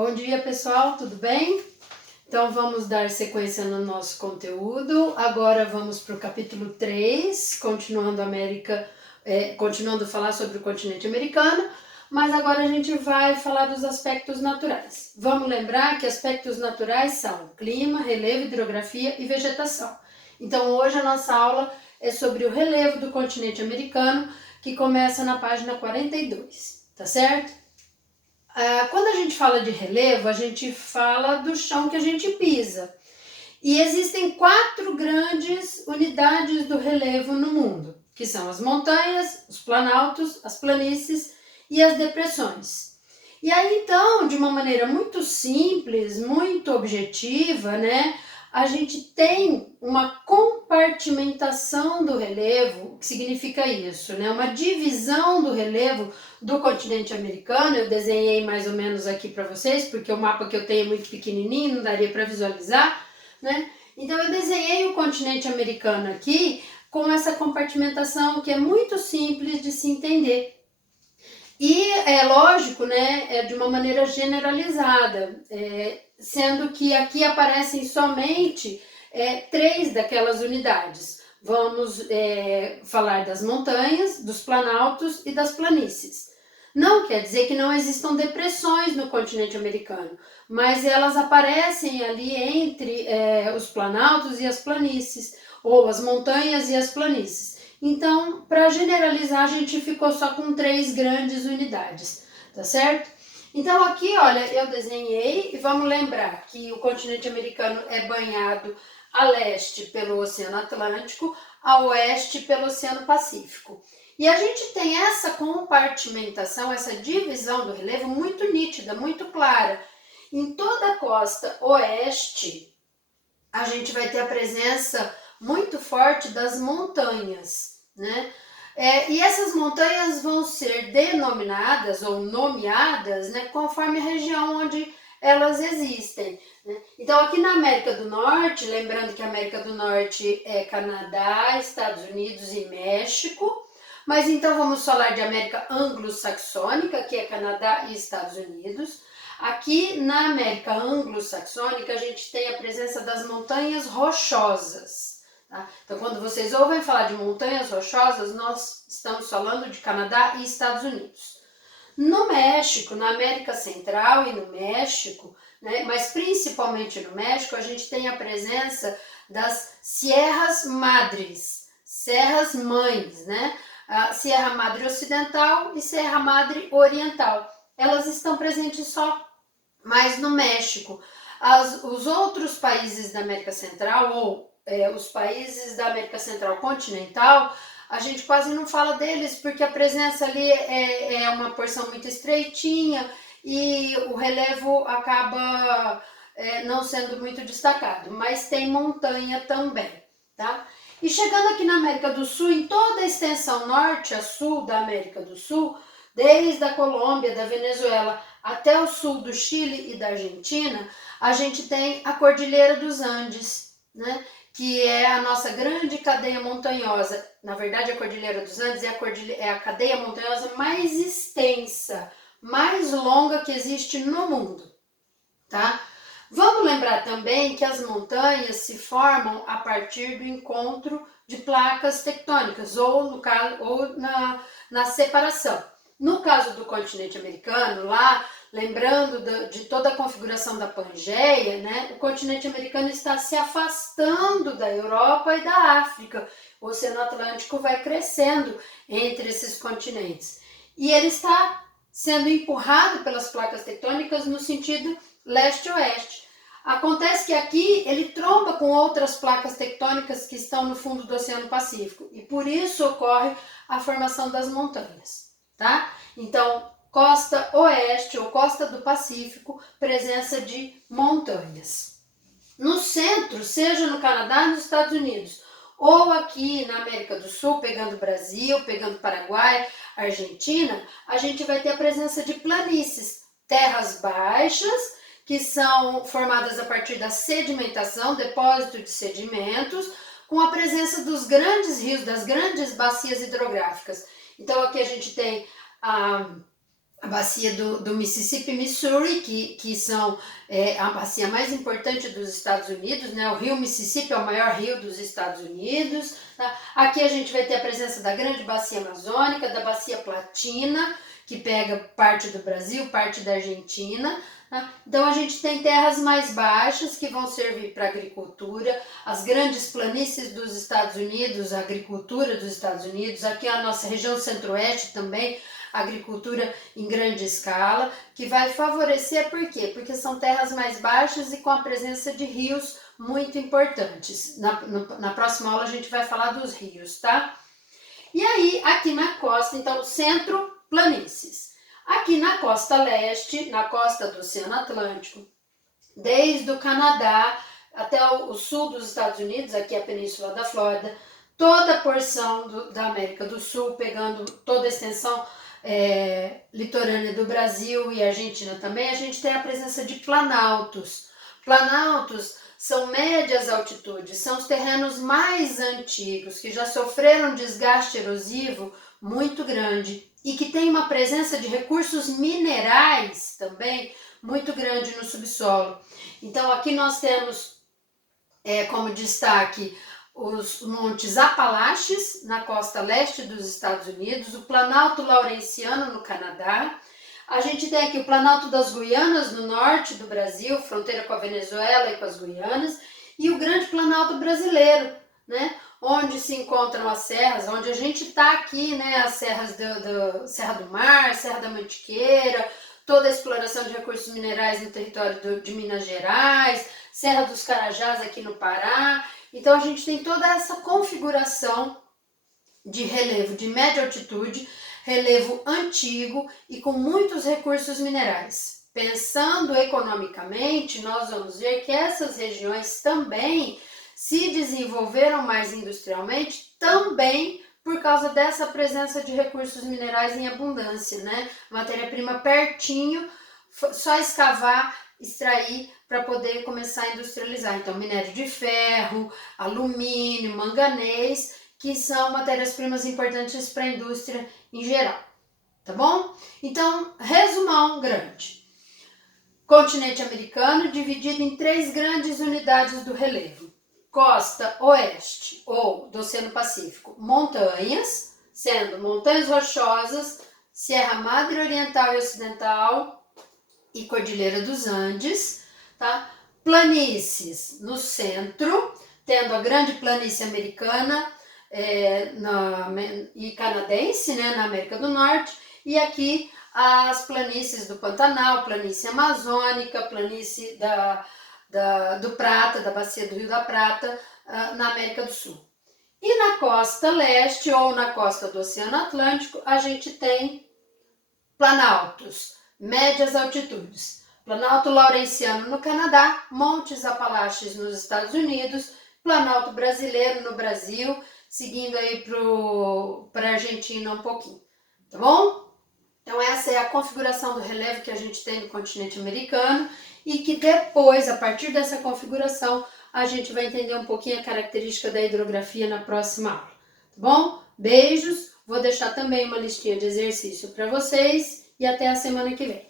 Bom dia, pessoal, tudo bem? Então vamos dar sequência no nosso conteúdo. Agora vamos para o capítulo 3, continuando continuando a falar sobre o continente americano, mas agora a gente vai falar dos aspectos naturais. Vamos lembrar que aspectos naturais são clima, relevo, hidrografia e vegetação. Então hoje a nossa aula é sobre o relevo do continente americano, que começa na página 42, tá certo? Quando a gente fala de relevo, a gente fala do chão que a gente pisa. E existem 4 grandes unidades do relevo no mundo, que são as montanhas, os planaltos, as planícies e as depressões. E aí então, de uma maneira muito simples, muito objetiva, a gente tem uma compartimentação do relevo. O que significa isso? Uma divisão do relevo do continente americano. Eu desenhei mais ou menos aqui para vocês, porque o mapa que eu tenho é muito pequenininho, não daria para visualizar, Então eu desenhei o continente americano aqui com essa compartimentação que é muito simples de se entender. E é lógico, é de uma maneira generalizada, sendo que aqui aparecem somente 3 daquelas unidades. Vamos falar das montanhas, dos planaltos e das planícies. Não quer dizer que não existam depressões no continente americano, mas elas aparecem ali entre os planaltos e as planícies, ou as montanhas e as planícies. Então, para generalizar, a gente ficou só com 3 grandes unidades, tá certo? Então aqui, olha, eu desenhei e vamos lembrar que o continente americano é banhado a leste pelo Oceano Atlântico, a oeste pelo Oceano Pacífico. E a gente tem essa compartimentação, essa divisão do relevo muito nítida, muito clara. Em toda a costa oeste, a gente vai ter a presença muito forte das montanhas, e essas montanhas vão ser denominadas ou nomeadas, conforme a região onde elas existem. Então aqui na América do Norte, lembrando que a América do Norte é Canadá, Estados Unidos e México, mas então vamos falar de América anglo-saxônica, que é Canadá e Estados Unidos. Aqui na América anglo-saxônica, a gente tem a presença das montanhas rochosas. Tá? Então, quando vocês ouvem falar de montanhas rochosas, nós estamos falando de Canadá e Estados Unidos. No México, na América Central e no México, mas principalmente no México, a gente tem a presença das Sierras Madres, Serras Mães, a Sierra Madre Ocidental e Sierra Madre Oriental. Elas estão presentes só mais no México. Os outros países da América Central, ou os países da América Central continental, a gente quase não fala deles, porque a presença ali é uma porção muito estreitinha e o relevo acaba não sendo muito destacado, mas tem montanha também, tá? E chegando aqui na América do Sul, em toda a extensão norte a sul da América do Sul, desde a Colômbia, da Venezuela, até o sul do Chile e da Argentina, a gente tem a Cordilheira dos Andes, que é a nossa grande cadeia montanhosa. Na verdade, a Cordilheira dos Andes é a cadeia montanhosa mais extensa, mais longa que existe no mundo, tá? Vamos lembrar também que as montanhas se formam a partir do encontro de placas tectônicas, ou na separação. No caso do continente americano, lá, lembrando de toda a configuração da Pangeia, o continente americano está se afastando da Europa e da África. O Oceano Atlântico vai crescendo entre esses continentes. E ele está sendo empurrado pelas placas tectônicas no sentido leste-oeste. Acontece que aqui ele tromba com outras placas tectônicas que estão no fundo do Oceano Pacífico. E por isso ocorre a formação das montanhas. Tá? Então, costa oeste ou costa do Pacífico, presença de montanhas. No centro, seja no Canadá, nos Estados Unidos, ou aqui na América do Sul, pegando Brasil, pegando Paraguai, Argentina, a gente vai ter a presença de planícies, terras baixas, que são formadas a partir da sedimentação, depósito de sedimentos, com a presença dos grandes rios, das grandes bacias hidrográficas. Então aqui a gente tem a bacia do Mississippi e Missouri, que são a bacia mais importante dos Estados Unidos, né? O rio Mississippi é o maior rio dos Estados Unidos. Tá? Aqui a gente vai ter a presença da grande bacia amazônica, da bacia platina, que pega parte do Brasil, parte da Argentina. Tá? Então a gente tem terras mais baixas que vão servir para agricultura, as grandes planícies dos Estados Unidos, a agricultura dos Estados Unidos, aqui a nossa região centro-oeste também, agricultura em grande escala, que vai favorecer por quê? Porque são terras mais baixas e com a presença de rios muito importantes. Na próxima aula a gente vai falar dos rios, tá? E aí, aqui na costa, então, centro, planícies. Aqui na costa leste, na costa do Oceano Atlântico, desde o Canadá até o sul dos Estados Unidos, aqui a Península da Flórida, toda a porção da América do Sul, pegando toda a extensão litorânea do Brasil e Argentina também, a gente tem a presença de planaltos. Planaltos são médias altitudes, são os terrenos mais antigos, que já sofreram desgaste erosivo muito grande e que tem uma presença de recursos minerais também muito grande no subsolo. Então aqui nós temos como destaque os montes Apalaches, na costa leste dos Estados Unidos, o Planalto Laurentiano, no Canadá. A gente tem aqui o Planalto das Guianas, no norte do Brasil, fronteira com a Venezuela e com as Guianas, e o Grande Planalto Brasileiro, né? Onde se encontram as serras, onde a gente está aqui, né? As serras Serra do Mar, Serra da Mantiqueira, toda a exploração de recursos minerais no território de Minas Gerais, Serra dos Carajás aqui no Pará. Então a gente tem toda essa configuração de relevo de média altitude, relevo antigo e com muitos recursos minerais. Pensando economicamente, nós vamos ver que essas regiões também se desenvolveram mais industrialmente, também por causa dessa presença de recursos minerais em abundância, né? Matéria-prima pertinho, só escavar, extrair para poder começar a industrializar. Então, minério de ferro, alumínio, manganês, que são matérias-primas importantes para a indústria em geral, tá bom? Então, resumão grande. Continente americano dividido em 3 grandes unidades do relevo. Costa oeste, ou do Oceano Pacífico, montanhas, sendo montanhas rochosas, Sierra Madre Oriental e Ocidental e Cordilheira dos Andes, tá? Planícies no centro, tendo a grande planície americana e canadense, né, na América do Norte, e aqui as planícies do Pantanal, planície amazônica, planície do Prata, da bacia do Rio da Prata, na América do Sul. E na costa leste ou na costa do Oceano Atlântico, a gente tem planaltos, médias altitudes. Planalto Laurentiano no Canadá, Montes Apalaches nos Estados Unidos, Planalto Brasileiro no Brasil, seguindo aí para a Argentina um pouquinho, tá bom? Então essa é a configuração do relevo que a gente tem no continente americano e que depois, a partir dessa configuração, a gente vai entender um pouquinho a característica da hidrografia na próxima aula, tá bom? Beijos, vou deixar também uma listinha de exercício para vocês e até a semana que vem.